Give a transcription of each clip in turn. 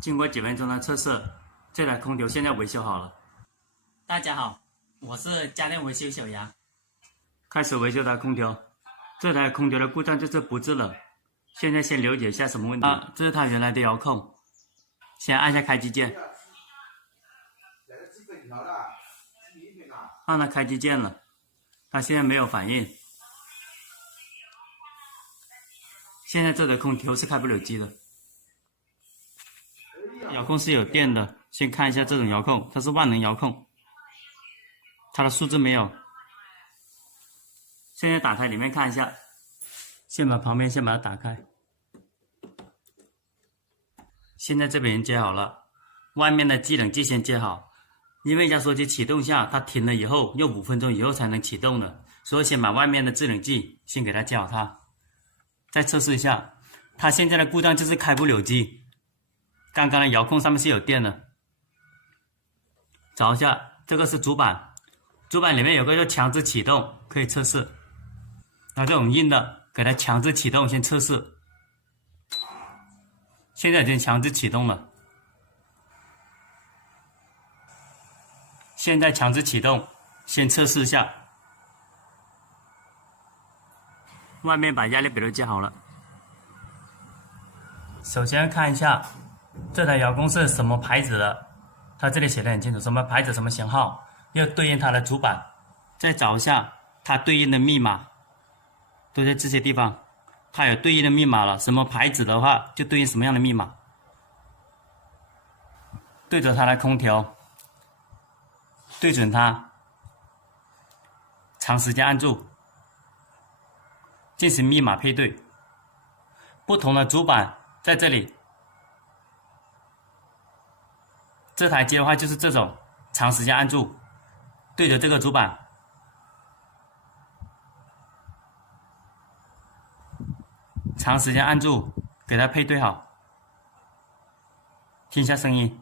经过几分钟的测试，这台空调现在维修好了。大家好，我是家电维修小杨。开始维修台空调，这台空调的故障就是不制冷。现在先了解一下什么问题。这是它原来的遥控，先按下开机键，按了开机键了，它现在没有反应。现在这台空调是开不了机的。遥控是有电的，先看一下这种遥控，它是万能遥控，它的数字没有。现在打开里面看一下，先把旁边先把它打开。现在这边接好了，外面的制冷剂先接好，因为压缩机启动下它停了以后要5分钟以后才能启动的，所以先把外面的制冷剂先给它接好它。再测试一下，它现在的故障就是开不了机。刚刚的遥控上面是有电的，找一下，这个是主板，主板里面有个叫强制启动，可以测试。拿这种硬的给它强制启动，先测试。现在已经强制启动了，现在强制启动，先测试一下。外面把压力表都接好了。首先看一下这台遥控是什么牌子的，它这里写的很清楚，什么牌子什么型号，要对应它的主板。再找一下它对应的密码，都在这些地方，它有对应的密码了，什么牌子的话就对应什么样的密码。对着它的空调，对准它，长时间按住，进行密码配对。不同的主板在这里，这台机的话就是这种，长时间按住，对着这个主板，长时间按住，给它配对好。听一下声音，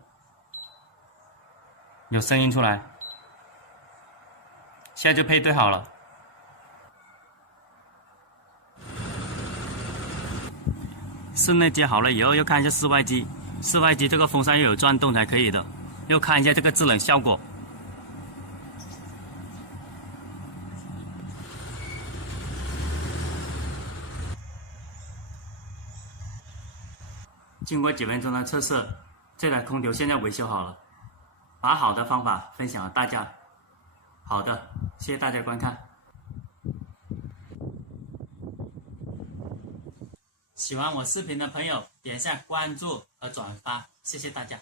有声音出来，现在就配对好了。室内接好了以后，要看一下室外机，室外机这个风扇要有转动才可以的，要看一下这个制冷效果。经过几分钟的测试，这台空调现在维修好了，把好的方法分享了大家。好的，谢谢大家观看。喜欢我视频的朋友，点一下关注和转发，谢谢大家。